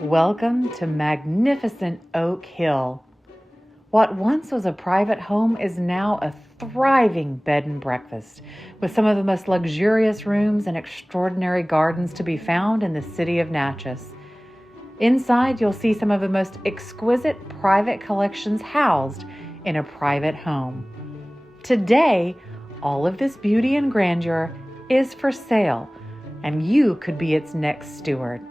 Welcome to magnificent Oak Hill. What once was a private home is now a thriving bed and breakfast, with some of the most luxurious rooms and extraordinary gardens to be found in the city of Natchez. Inside, you'll see some of the most exquisite private collections housed in a private home. Today, all of this beauty and grandeur is for sale, and you could be its next steward.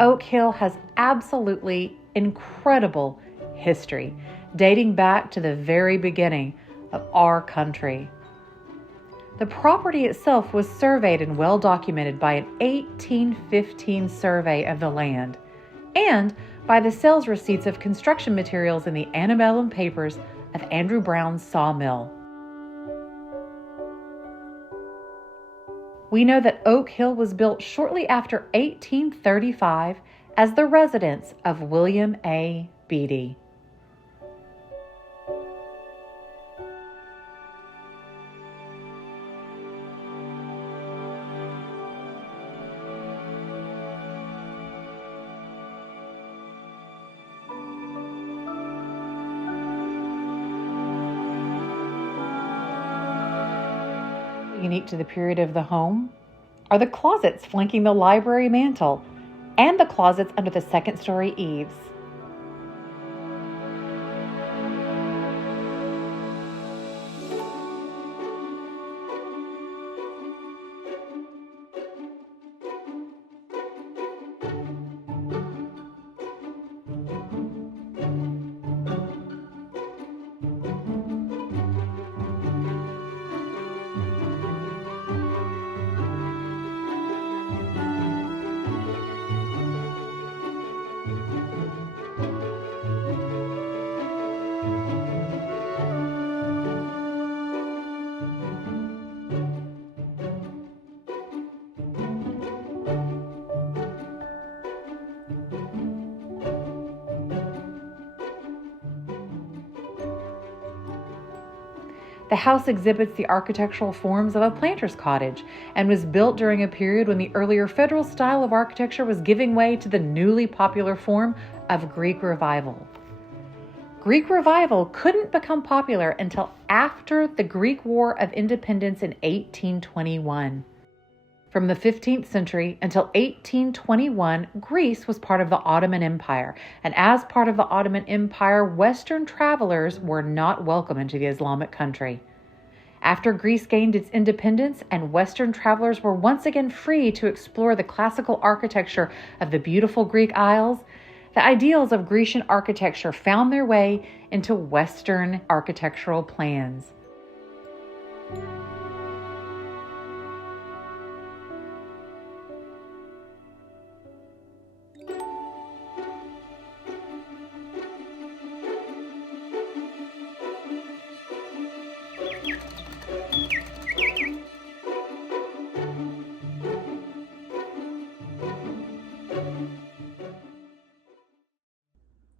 Oak Hill has absolutely incredible history, dating back to the very beginning of our country. The property itself was surveyed and well documented by an 1815 survey of the land and by the sales receipts of construction materials in the Ante-bellum papers of Andrew Brown's sawmill. We know that Oak Hill was built shortly after 1835 as the residence of William A. Beatty. Unique to the period of the home are the closets flanking the library mantel and the closets under the second-story eaves. The house exhibits the architectural forms of a planter's cottage and was built during a period when the earlier federal style of architecture was giving way to the newly popular form of Greek Revival. Greek Revival couldn't become popular until after the Greek War of Independence in 1821. From the 15th century until 1821, Greece was part of the Ottoman Empire, and as part of the Ottoman Empire, Western travelers were not welcome into the Islamic country. After Greece gained its independence and Western travelers were once again free to explore the classical architecture of the beautiful Greek Isles, the ideals of Grecian architecture found their way into Western architectural plans.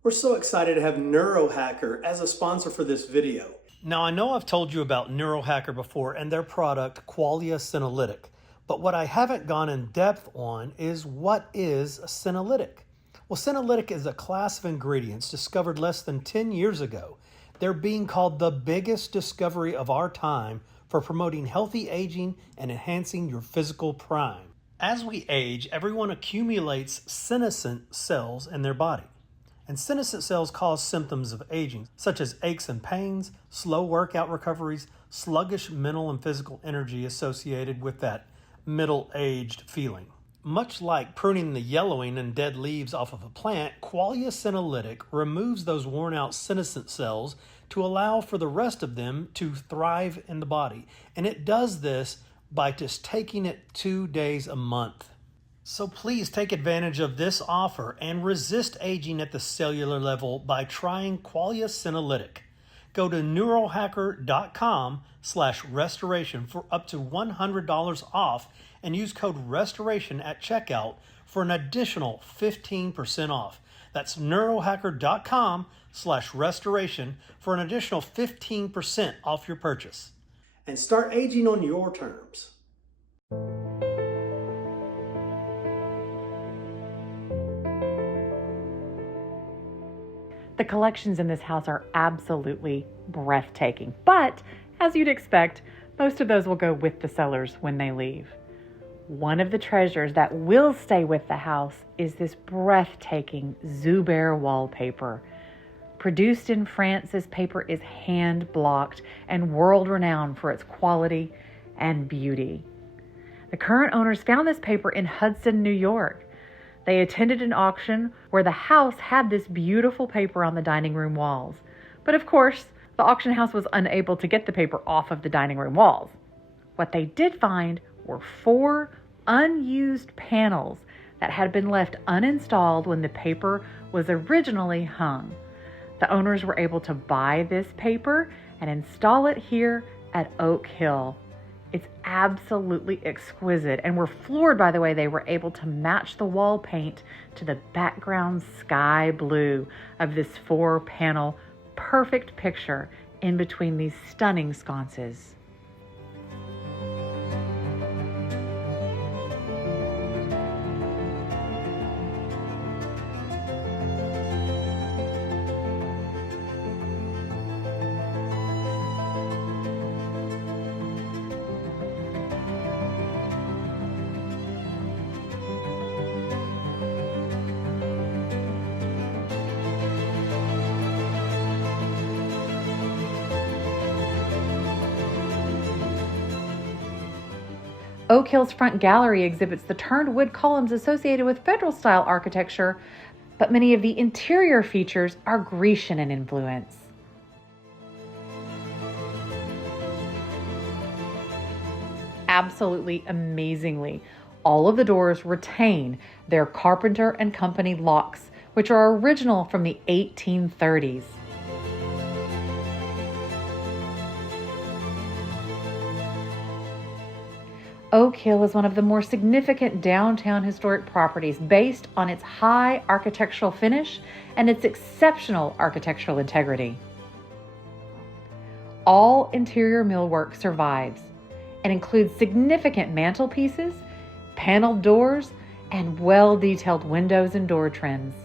We're so excited to have Neurohacker as a sponsor for this video. Now, I know I've told you about Neurohacker before and their product, Qualia Senolytic, but what I haven't gone in depth on is what is a senolytic? Well, senolytic is a class of ingredients discovered less than 10 years ago. They're being called the biggest discovery of our time for promoting healthy aging and enhancing your physical prime. As we age, everyone accumulates senescent cells in their body. And senescent cells cause symptoms of aging, such as aches and pains, slow workout recoveries, sluggish mental and physical energy associated with that middle-aged feeling. Much like pruning the yellowing and dead leaves off of a plant, Qualia Senolytic removes those worn-out senescent cells to allow for the rest of them to thrive in the body. And it does this by just taking it 2 days a month. So please take advantage of this offer and resist aging at the cellular level by trying Qualia Senolytic. Go to neurohacker.com/restoration for up to $100 off and use code RESTORATION at checkout for an additional 15% off. That's neurohacker.com/restoration for an additional 15% off your purchase. And start aging on your terms. The collections in this house are absolutely breathtaking, but as you'd expect, most of those will go with the sellers when they leave. One of the treasures that will stay with the house is this breathtaking Zuber wallpaper. Produced in France, this paper is hand-blocked and world-renowned for its quality and beauty. The current owners found this paper in Hudson, New York. They attended an auction where the house had this beautiful paper on the dining room walls. But of course, the auction house was unable to get the paper off of the dining room walls. What they did find were 4 unused panels that had been left uninstalled when the paper was originally hung. The owners were able to buy this paper and install it here at Oak Hill. It's absolutely exquisite, and we're floored by the way they were able to match the wall paint to the background sky blue of this 4-panel perfect picture in between these stunning sconces. Oak Hill's front gallery exhibits the turned wood columns associated with Federal-style architecture, but many of the interior features are Grecian in influence. Absolutely amazingly, all of the doors retain their Carpenter and Company locks, which are original from the 1830s. Oak Hill is one of the more significant downtown historic properties based on its high architectural finish and its exceptional architectural integrity. All interior millwork survives and includes significant mantelpieces, paneled doors, and well-detailed windows and door trims.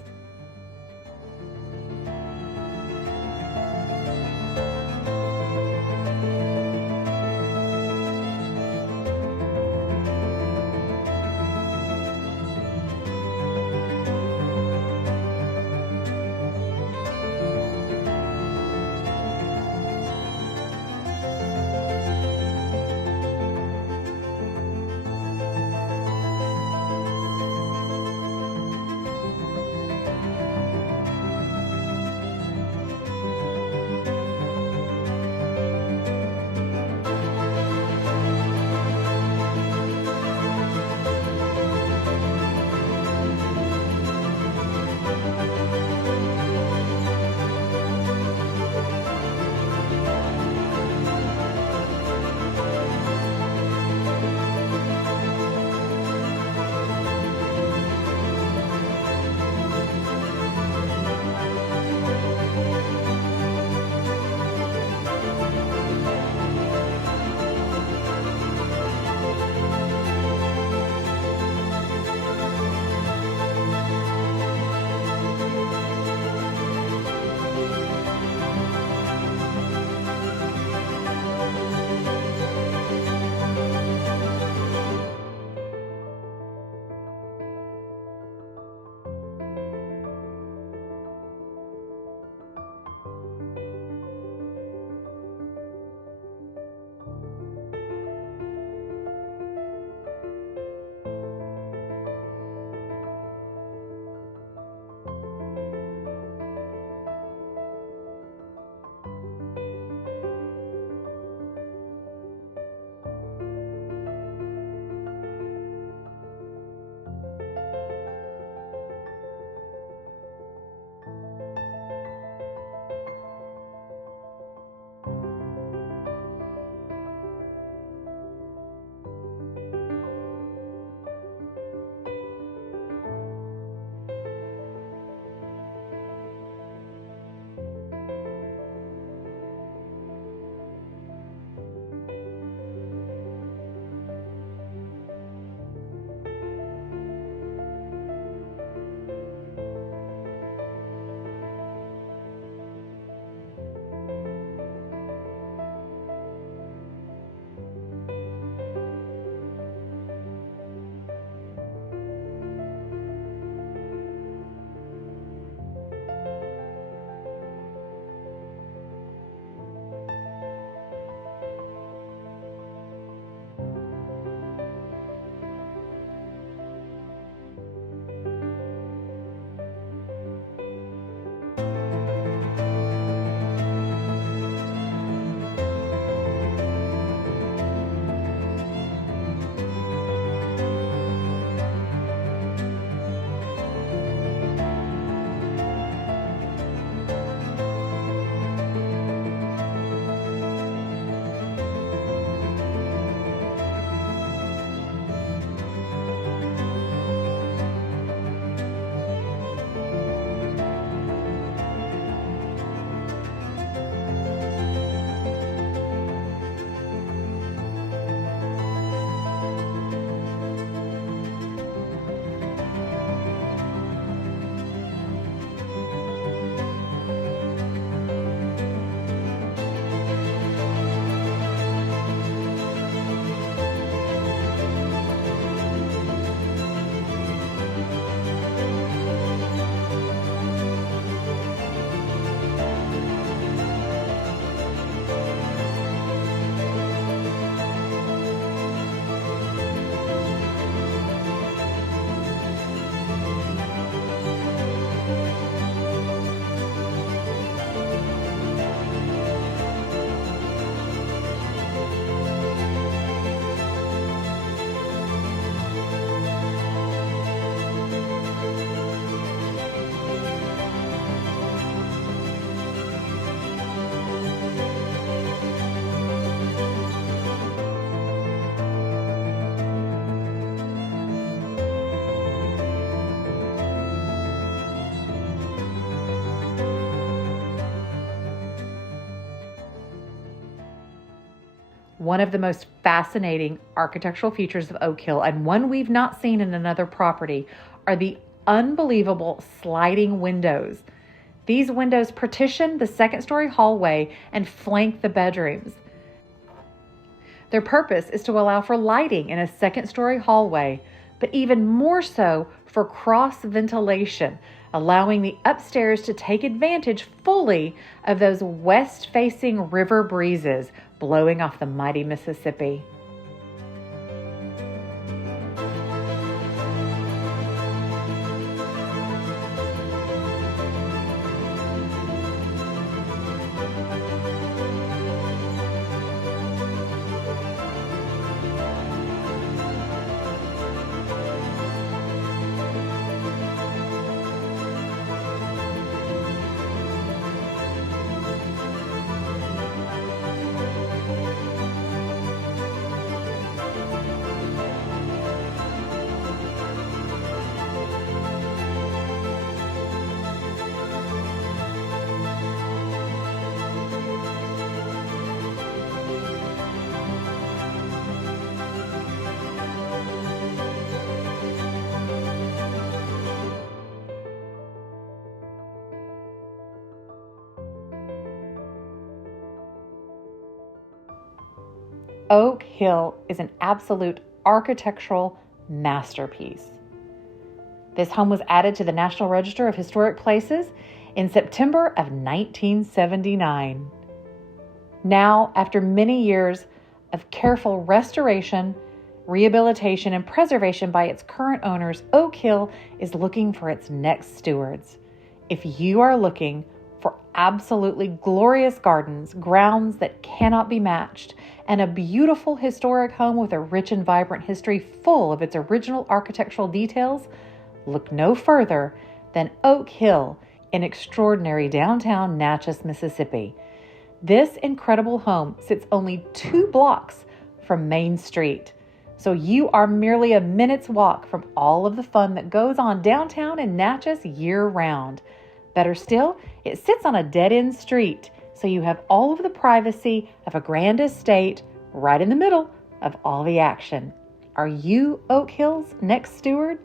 one of the most fascinating architectural features of Oak Hill, and one we've not seen in another property, are the unbelievable sliding windows. These windows partition the second-story hallway and flank the bedrooms. Their purpose is to allow for lighting in a second-story hallway, but even more so for cross-ventilation, allowing the upstairs to take advantage fully of those west-facing river breezes blowing off the mighty Mississippi. Oak Hill is an absolute architectural masterpiece. This home was added to the National Register of Historic Places in September of 1979. Now, after many years of careful restoration, rehabilitation, and preservation by its current owners, Oak Hill is looking for its next stewards. If you are looking for absolutely glorious gardens, grounds that cannot be matched, and a beautiful historic home with a rich and vibrant history full of its original architectural details, look no further than Oak Hill in extraordinary downtown Natchez, Mississippi. This incredible home sits only 2 blocks from Main Street, so you are merely a minute's walk from all of the fun that goes on downtown in Natchez year-round. Better still, it sits on a dead-end street, so you have all of the privacy of a grand estate right in the middle of all the action. Are you Oak Hill's next steward?